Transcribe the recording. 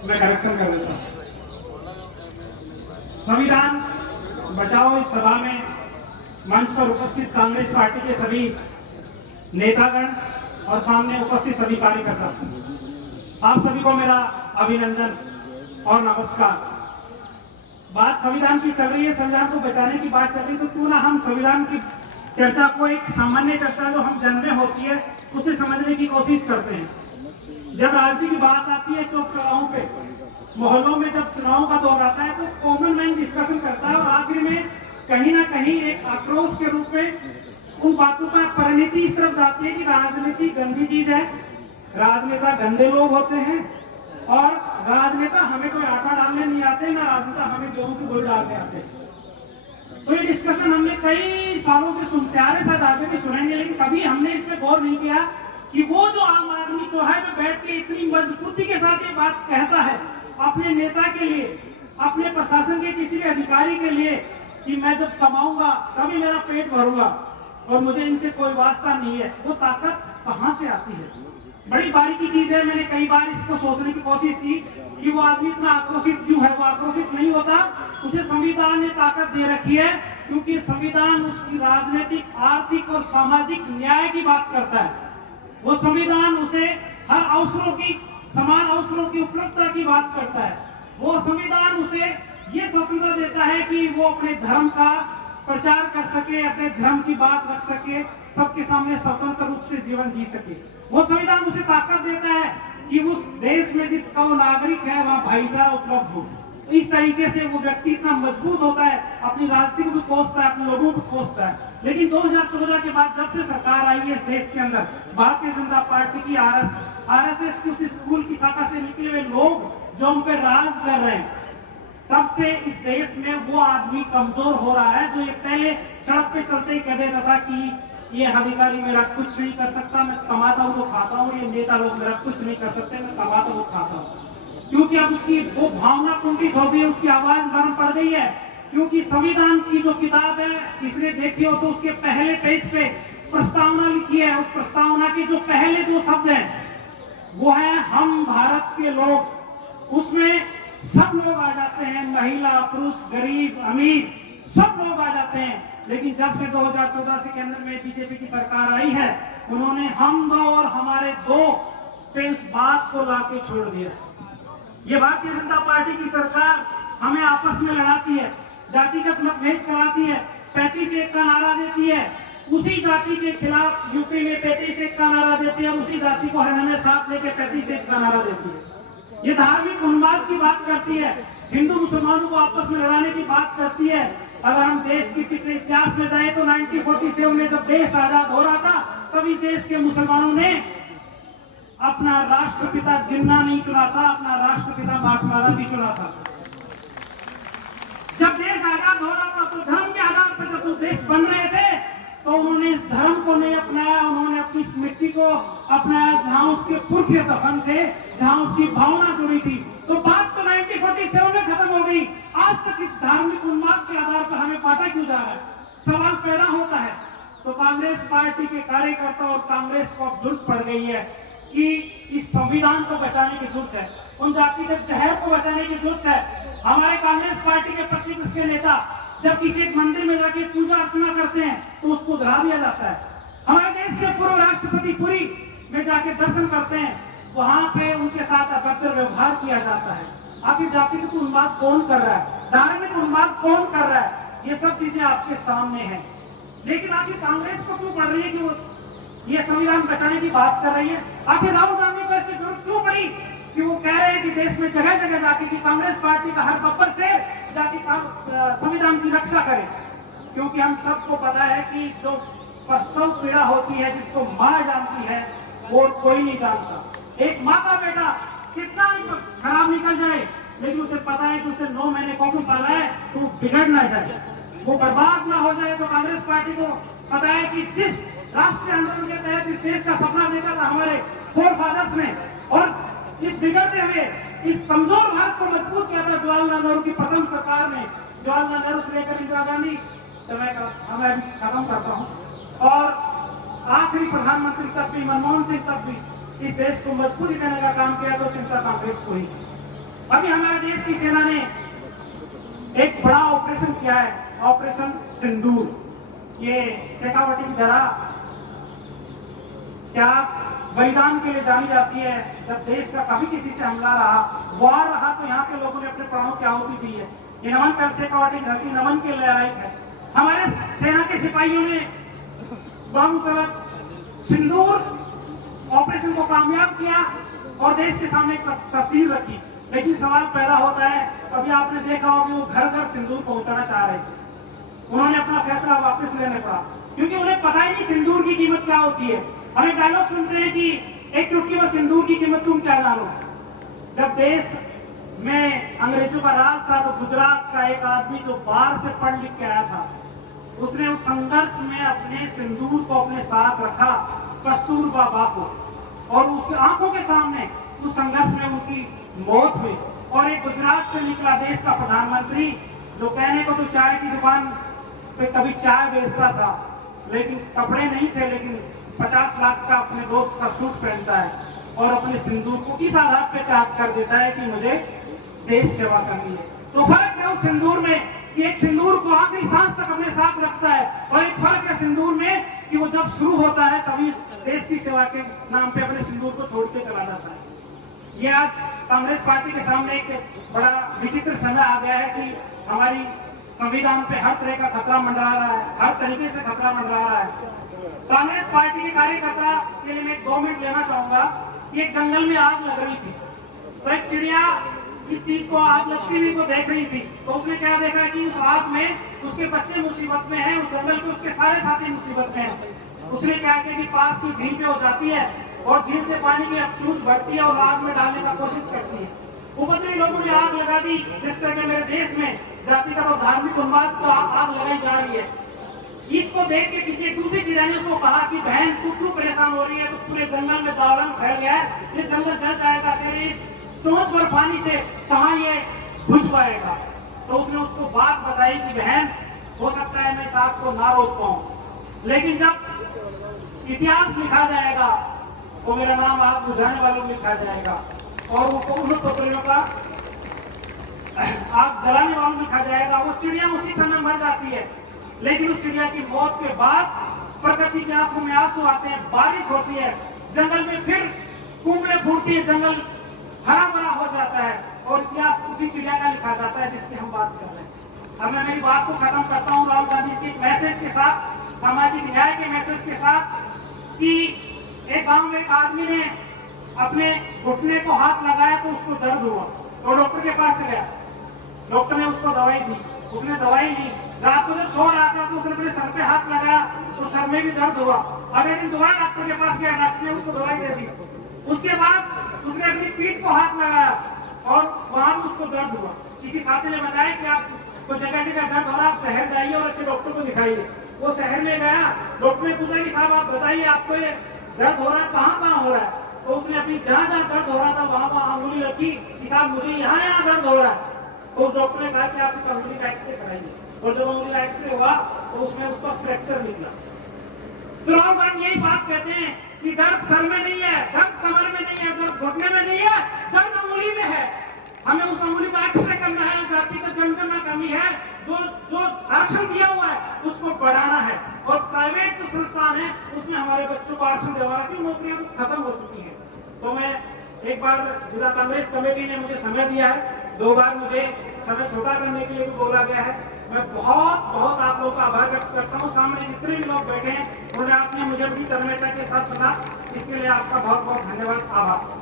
मैं करेक्शन कर देता हूँ। संविधान बचाओ इस सभा में मंच पर उपस्थित कांग्रेस पार्टी के सभी नेतागण और सामने उपस्थित सभी कार्यकर्ता, आप सभी को मेरा अभिनंदन और नमस्कार। बात संविधान की चल रही है, संविधान को बचाने की बात चल रही है, तो क्यों ना हम संविधान की चर्चा को एक सामान्य चर्चा जो हम जन में होती है उसे समझने की कोशिश करते हैं। जब राजनीति की बात आती है, चौक चौराहों पे, मोहल्लों में जब चुनाव का दौर आता है तो कॉमन मैन डिस्कशन करता है और आखिर में कहीं ना कहीं एक आक्रोश के रूप में उन बातों का परिणति इस तरफ जाती है कि राजनीति गंदी चीज है, राजनेता गंदे लोग होते हैं और राजनेता हमें कोई आटा डालने नहीं आते, ना राजनेता हमें गेहूं की गोली डालने आते। तो ये डिस्कशन हमने कई सालों से सुनते आ रहे, शायद आगे भी सुनेंगे, लेकिन कभी हमने इस पर गौर नहीं किया कि वो जो आम आदमी चौराहे पे बैठ के इतनी मजबूती के साथ ये बात कहता है अपने नेता के लिए, अपने प्रशासन के किसी भी अधिकारी के लिए कि मैं जब कमाऊंगा तभी मेरा पेट भरूंगा और मुझे इनसे कोई वास्ता नहीं है, वो ताकत कहां से आती है? बड़ी बारीकी चीज है। मैंने कई बार इसको सोचने की कोशिश की कि वो आदमी इतना आक्रोशित क्यों है। वो आक्रोशित नहीं होता, उसे संविधान ने ताकत दे रखी है, क्योंकि संविधान उसकी राजनीतिक, आर्थिक और सामाजिक न्याय की बात करता है। वो संविधान उसे हर अवसरों की, समान अवसरों की उपलब्धता की बात करता है। वो संविधान उसे ये स्वतंत्रता देता है कि वो अपने धर्म का प्रचार कर सके, अपने धर्म की बात रख सके, सबके सामने स्वतंत्र रूप से जीवन जी सके। वो संविधान उसे ताकत देता है कि उस देश में जिसका वो नागरिक है वहां भाईचारा उपलब्ध हो। इस तरीके से वो व्यक्ति इतना मजबूत होता है, अपनी राजनीति को भी कोसता है, अपने लोगों को कोसता है। लेकिन 2014 के बाद जब से सरकार आई है इस देश के अंदर, भारतीय जनता पार्टी की आरएसएस की उस स्कूल की शाखा से निकले हुए लोग जो उन पर राज कर रहे हैं, तब से इस देश में वो आदमी कमजोर हो रहा है जो ये पहले सड़क पे चलते ही कह देता था कि ये अधिकारी मेरा कुछ नहीं कर सकता, मैं कमाता हूँ तो खाता हूँ, ये नेता लोग मेरा कुछ नहीं कर सकते, मैं कमाता हूँ खाता हूँ। क्योंकि अब उसकी वो भावना कुंठित हो गई है, उसकी आवाज नरम पड़ गई है। क्योंकि संविधान की जो किताब है, किसने देखी हो तो उसके पहले पेज पे प्रस्तावना लिखी है। उस प्रस्तावना के जो पहले दो शब्द हैं वो है हम भारत के लोग। उसमें सब लोग आ जाते हैं, महिला, पुरुष, गरीब, अमीर, सब लोग आ जाते हैं। लेकिन जब से 2014 से केंद्र में बीजेपी की सरकार आई है, उन्होंने हम दो और हमारे दो पे इस बात को लाके छोड़ दिया। ये भारतीय जनता पार्टी की सरकार हमें आपस में लड़ाती है, जातिगत मतभेद कराती है, 35-1 का नारा देती है, उसी जाति के खिलाफ यूपी में 35-1 का नारा देती है, उसी जाति को हरियाणा में साथ लेके 35-1 का नारा देती है। ये धार्मिक उन्माद की बात करती है, हिंदू मुसलमानों को आपस में लड़ाने की बात करती है। अगर हम देश की पिछले इतिहास में जाए तो 1947 में जब देश आजाद हो रहा था, तभी देश के मुसलमानों ने अपना राष्ट्रपिता जिन्ना नहीं चुना था, अपना राष्ट्रपिता महात्मा गांधी चुना था। जब देश आजाद हो रहा था तो धर्म के आधार पर जब वो देश बन रहे थे तो उन्होंने इस धर्म को नहीं अपनाया, उन्होंने अपनी इस मिट्टी को अपनाया जहां उसके पुरखे दफन थे, जहां उसकी भावना जुड़ी थी। तो बात तो 1947 में खत्म हो गई। आज तक इस धार्मिक उन्माद के आधार पर हमें बांटा क्यों जा रहा है? सवाल पैदा होता है। तो कांग्रेस पार्टी के कार्यकर्ता और कांग्रेस को अब जरूरत पड़ गई है कि इस संविधान को बचाने की जरूरत है, उन जातिगत जहर को बचाने की जरूरत है। हमारे कांग्रेस पार्टी के प्रतिपक्ष के नेता जब किसी एक मंदिर में जाके पूजा अर्चना करते हैं तो उसको धरा दिया जाता है। हमारे देश के पूर्व राष्ट्रपति पुरी में जाके दर्शन करते हैं, वहां पे उनके साथ अभद्र व्यवहार किया जाता है। आखिर जातिगत उन्माद कौन कर रहा है? धार्मिक उन्माद कौन कर रहा है? ये सब चीजें आपके सामने हैं। लेकिन आखिर कांग्रेस को क्यों पड़ रही है कि वो ये संविधान बचाने की बात कर रही है? आखिर राहुल गांधी को ऐसे जरूरत क्यों पड़ी कि वो कह रहे हैं कि देश में जगह जगह जाके कि कांग्रेस पार्टी का हर बब्बर से जाके संविधान की रक्षा करे? क्योंकि हम सबको पता है कि जो प्रसव पीड़ा होती है, जिसको मां जानती है, वो कोई नहीं जानता। एक माँ का बेटा कितना खराब निकल जाए, लेकिन उसे पता है कि उसे 9 महीने को पाला है तो बिगड़ ना जाए, वो बर्बाद ना हो जाए। तो कांग्रेस पार्टी को पता है कि जिस राष्ट्रीय आंदोलन के तहत इस देश का सपना देखा था हमारे फोर फादर्स ने, और इस बिगड़ते हुए इस कमजोर भारत को मजबूत किया था जवाहरलाल नेहरू की प्रथम सरकार ने। जवाहरलाल नेहरू से लेकर इंदिरा गांधी, समय का मैं खत्म करता हूँ, और आखिरी प्रधानमंत्री तक भी, मनमोहन सिंह तक भी इस देश को मजबूती देने का काम किया तो चिंता कांग्रेस को ही। अभी हमारे देश की सेना ने एक बड़ा ऑपरेशन किया है, ऑपरेशन सिंदूर। ये शेखावटी की दरा क्या बलिदान के लिए जानी जाती है। जब देश का कभी किसी से हमला रहा, वार रहा, तो यहाँ के लोगों ने अपने प्राणों की आहुति दी है। ये नमन कर शेखावटी धरती नमन के लायक है। हमारे सेना के सिपाहियों ने बामूसलत सिंदूर ऑपरेशन को कामयाब किया और देश के सामने एक तस्वीर रखी। लेकिन सवाल पैदा होता है, अभी आपने देखा होगा वो घर घर सिंदूर पहुंचाना चाह रहे थे। उन्होंने अपना फैसला वापस लेने पड़ा, क्योंकि उन्हें पता ही नहीं सिंदूर की कीमत क्या होती है। हम एक डायलॉग सुनते हैं कि एक चुटकी में सिंदूर की कीमत तुम क्या जानो। जब देश में अंग्रेजों का राज था तो गुजरात का एक आदमी जो बाहर से पढ़ लिख के आया था, उसने उस संघर्ष में अपने सिंदूर को अपने साथ रखा, कस्तूरबा बापू, और उसकी आंखों के सामने उस संघर्ष में उनकी मौत हुई। और एक गुजरात से निकला देश का प्रधानमंत्री जो कहने को तो चाय की दुकान पे कभी चाय बेचता था, लेकिन कपड़े नहीं थे, लेकिन 50 लाख का अपने दोस्त का सूट पहनता है और अपने सिंदूर को इस आधार पे त्याग कर देता है कि मुझे देश सेवा करनी है। तो फर्क है उस सिंदूर में कि एक सिंदूर को आखिरी सांस तक अपने साथ रखता है, और एक फर्क है सिंदूर में कि वो जब शुरू होता है तभी देश की सेवा के नाम पे अपने सिंदूर को छोड़ के चला जाता है। ये आज कांग्रेस पार्टी के सामने एक बड़ा विचित्र समय आ गया है कि हमारी संविधान पे हर तरह का खतरा मंडरा रहा है, हर तरीके से खतरा मंडरा रहा है। कांग्रेस पार्टी के कार्यकर्ता के लिए मैं 2 मिनट लेना चाहूंगा कि एक जंगल में आग लग रही थी, तो एक चिड़िया इस चीज को आग लगती हुई को देख रही थी। तो उसने क्या देखा कि उस आग में उसके बच्चे मुसीबत में हैं, उस जंगल में उसके सारे साथी मुसीबत में हैं। उसने क्या किया कि पास की झील पे हो जाती है और झील से पानी की चूस भरती है और आग में डालने का कोशिश करती है। उपद्रवी लोगों ने आग लगा दी, जिस तरह के मेरे देश में जातिगत और धार्मिक उन्माद को आग लगाई जा रही है। इसको देख के किसी दूसरी चिड़िया ने उसको कहा कि बहन तू क्यों परेशान हो रही है, तो पूरे जंगल में दावरंग फैल गया है, ये जंगल जल जाएगा, तेरे इस चोंच भर पानी से कहाँ ये बुझ पाएगा। तो उसने उसको बात बताई कि बहन हो सकता है मैं इस आग को ना रोक पाऊं, लेकिन जब इतिहास लिखा जाएगा तो मेरा नाम आग बुझाने वालों में लिखा जाएगा और वो उन टोकरियों का आग जलाने वालों में लिखा जाएगा। वो चिड़िया उसी समय मर जाती है, लेकिन उस चिड़िया की मौत के बाद प्रकृति की आंखों में आंसू आते हैं, बारिश होती है, जंगल में फिर कुंबले फूटती है, जंगल हरा भरा हो जाता है और इतिहास उसी चिड़िया का लिखा जाता है जिसकी हम बात कर रहे हैं। अब मैं मेरी बात को खत्म करता हूँ राहुल गांधी के मैसेज के साथ, सामाजिक न्याय के मैसेज के साथ, कि एक गांव में एक आदमी ने अपने घुटने को हाथ लगाया तो उसको दर्द हुआ, तो डॉक्टर के पास गया, डॉक्टर ने उसको दवाई दी, उसने दवाई ली, रात को जब सो रहा था तो उसने अपने सर पे हाथ लगाया तो सर में भी दर्द हुआ। अगले दिन दोबारा डॉक्टर के पास गया, डॉक्टर ने उसको दवाई दे दी। उसके बाद उसने अपनी पीठ को हाथ लगाया और वहां भी उसको दर्द हुआ। किसी साथी ने बताया कि आप को जगह जगह दर्द हो रहा है, आप शहर जाइए और अच्छे डॉक्टर को दिखाइए। वो शहर में गया, डॉक्टर ने पूछा कि साहब आप बताइए आपको ये दर्द हो रहा है, कहाँ हो रहा है। तो उसने अपनी जहाँ दर्द हो रहा था वहां अंगुली रखी कि साहब मुझे यहाँ दर्द हो रहा है। तो उस डॉक्टर ने कहा कि आप इस अंगुली का एक्सरे कराइए, और जब अंगुली का एक्सरे हुआ तो उसमें उसका फ्रैक्चर निकला। तो राहुल गांधी यही बात कहते हैं कि दर्द सर में नहीं है, दर्द कमर में नहीं है, दर्द घुटने में नहीं है, दर्द अंगुली में है। हमें उस अंगुली का एक्सरे करना है, जाति का जनगणना करनी है, जो आरक्षण दिया हुआ है उसको बढ़ाना है। और प्राइवेट जो संस्थान है उसमें हमारे बच्चों को आरक्षण दिलवाना, क्योंकि नौकरियां खत्म हो चुकी हैं। तो मैं एक बार जिला कांग्रेस कमेटी ने मुझे समय दिया है, 2 बार मुझे समय छोटा करने के लिए भी बोला गया है। मैं बहुत आप लोगों का आभार व्यक्त करता हूँ। सामने जितने भी लोग बैठे हैं उन्होंने आपने मुझे अपनी तन्मयता के साथ सुना, इसके लिए आपका बहुत धन्यवाद, आभार।